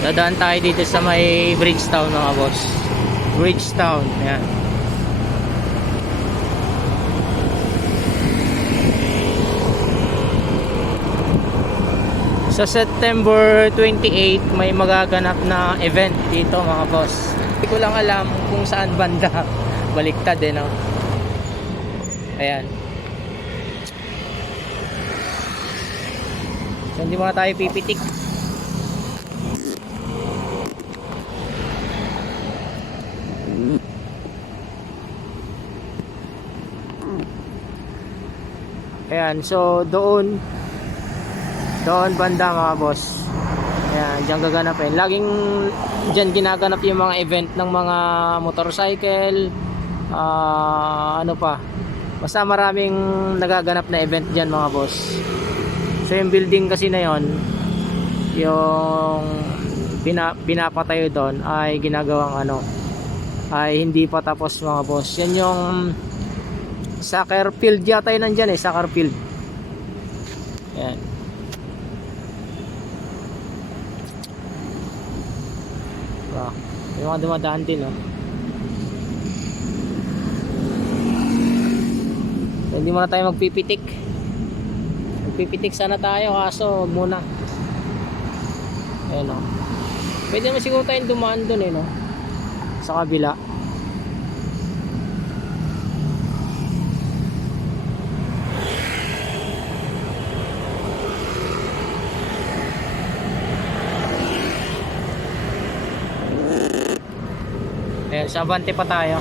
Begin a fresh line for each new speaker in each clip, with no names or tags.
Dadaan tayo dito sa may Bridgetown mga boss. Bridgetown. Yan. Sa September 28, may magaganap na event dito mga boss. Hindi ko lang alam kung saan banda. Baliktad eh, no? Ayan. So, hindi muna tayo pipitik. Ayan, so doon doon banda mga boss. Ayan, diyan gaganapin. Laging diyan ginaganap yung mga event ng mga motorcycle, ah, ano pa. Basta maraming nagaganap na event diyan mga boss. So yung building kasi na yon yung pina, pinapatayo doon ay ginagawang ano ay hindi pa tapos mga boss. Yan yung soccer field yata yun nandyan eh, soccer field. Yan. Wow. May mga dumadaan din oh. Hindi muna tayo magpipitik. Magpipitik sana tayo kaso wag muna. Ayan oh. Pwede naman siguro tayong dumaan dun eh no. Sa kabila. Ayan, sa Avante pa tayo.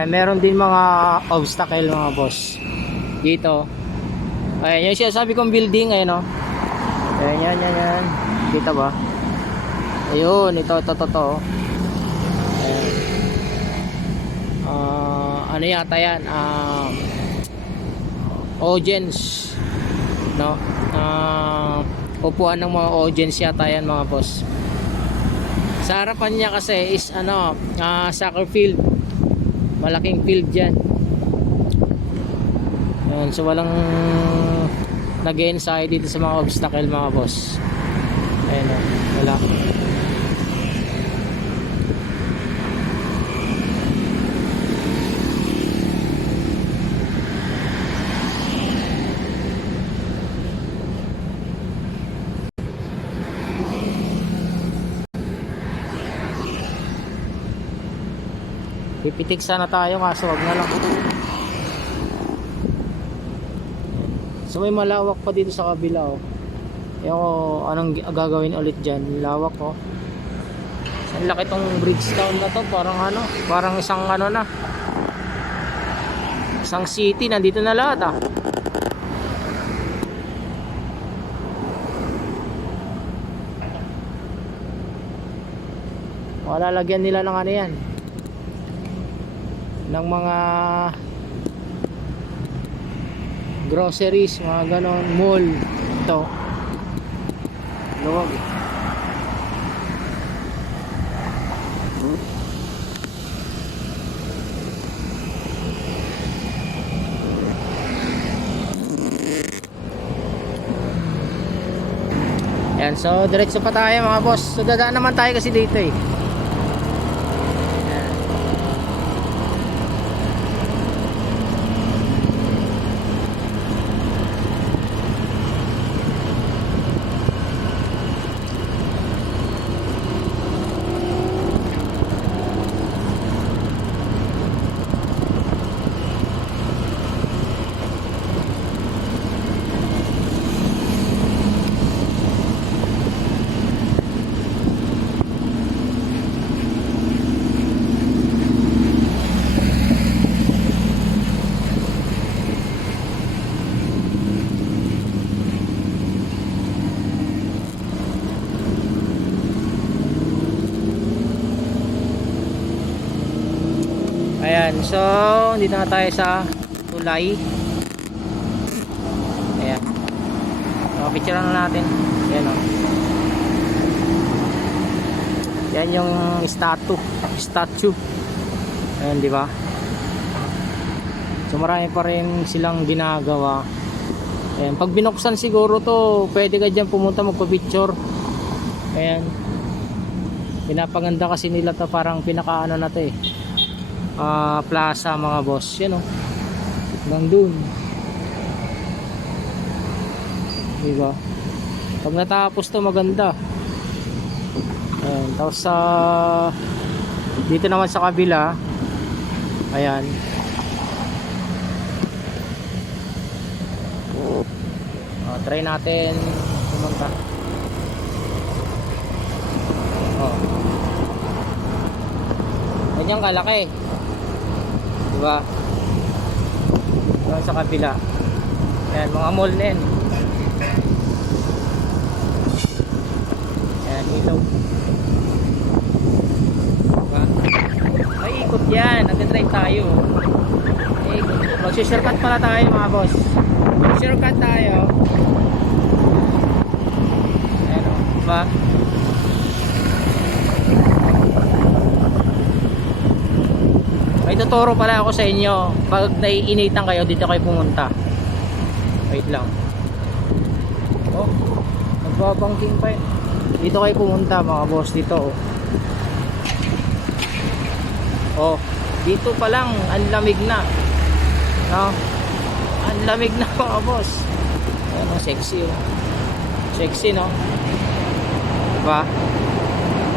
Ayan, meron din mga obstacle mga boss. Dito. Ayan, yung sinasabi kong building, ayan o. Ayan, yan, yan, yan. Kita ba? Ayun, ito, ito, ito, ito. Ayan. Ah, ano yata yan? Ah, audience. No? Ah, upuan ng mga audience yata yan mga boss. Sa harapan niya kasi is ano, ah, soccer field malaking field dyan. Ayan, so walang nag ensayo dito sa mga obstacle mga boss. Ayan o, wala pipitik sana tayo kaso wag na lang. So may malawak pa dito sa kabila oh. Yung oh, anong gagawin ulit dyan? Lawak oh. Ang laki tong Bridgetown na to. Parang ano parang isang ano na. Isang city. Nandito na lahat ah. Malalagyan nila ng ano yan ng mga groceries, mga ganon, mall ito luwag. Yan, so diretso pa tayo mga boss. So dadaan naman tayo kasi dito eh. So dito na tayo sa tulay. Ayan. Makapicture na natin. Ayan o. Yan yung statue. Statue. Ayan, di ba? So marami pa rin silang ginagawa. Ayan, pag binuksan siguro to, pwede ka dyan pumunta magpa-picture. Ayan. Pinapaganda kasi nila to parang pinakaano na to eh. Ah, plaza mga boss. Yan oh. Nandun. Diba? Pag natapos to maganda. Ayan. Tapos sa dito naman sa kabila. Ayan. Oh, try natin pumunta. Oh. Ganyan kalaki. Diba? Doon sa kabila. Ayan, mga mall na yan. Ayan, ilaw. Diba? May ikot yan. Nag-drive tayo. May ikot. Magsi-shortcut pala tayo mga boss. Shortcut tayo. Ayan o. Diba? May tuturo pala ako sa inyo. Pag naiinitan kayo, dito kayo pumunta. Wait lang. Oh, nagbabangking pa eh. Dito kayo pumunta mga boss dito oh. Oh, dito pa lang ang lamig na. No? Ang lamig na mga boss. Ano, sexy oh. Sexy no? Diba?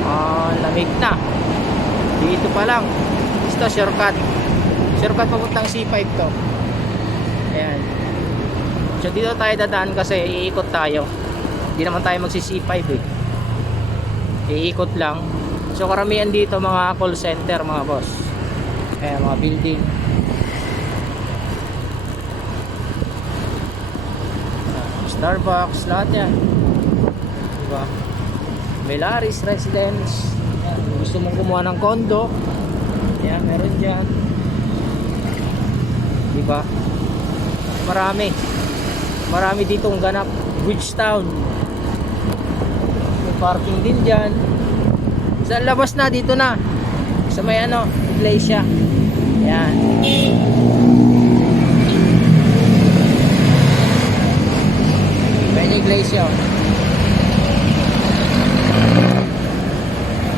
Ah, lamig na. Dito pa lang. Ito, shortcut. Shortcut papuntang C5 to. Ayan. So dito tayo dadaan kasi iikot tayo. Hindi naman tayo magsi C5 eh. Iikot lang. So karamihan dito mga call center mga boss. Ayan, mga building. Starbucks, lahat yan. Diba? Melaris Residence. Gusto mong kumuha ng condo. Ayan, meron dyan. Diba? Marami. Marami ditong ganap. Bridgetown. May parking din dyan. Sa labas na, dito na. Sa may ano, iglesia. Ayan. May iglesia. oh.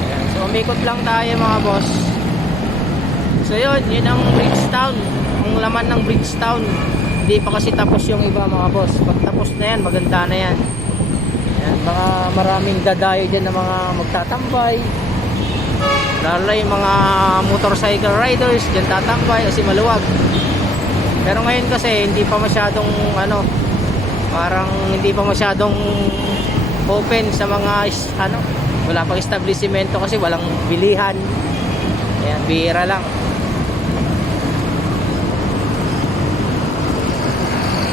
Ayan. So, umikot lang tayo mga boss. So yun, yun ang Bridgetown. Ang laman ng Bridgetown. Hindi pa kasi tapos yung iba mga boss. Pag tapos na yan, maganda na yan. Yan, mga maraming dadayo dyan na mga magtatambay. Lalo yung mga motorcycle riders dyan tatambay kasi maluwag. Pero ngayon kasi hindi pa masyadong ano, parang hindi pa masyadong open sa mga ano, wala pang establishmento kasi walang bilihan. Ayan, bihira lang.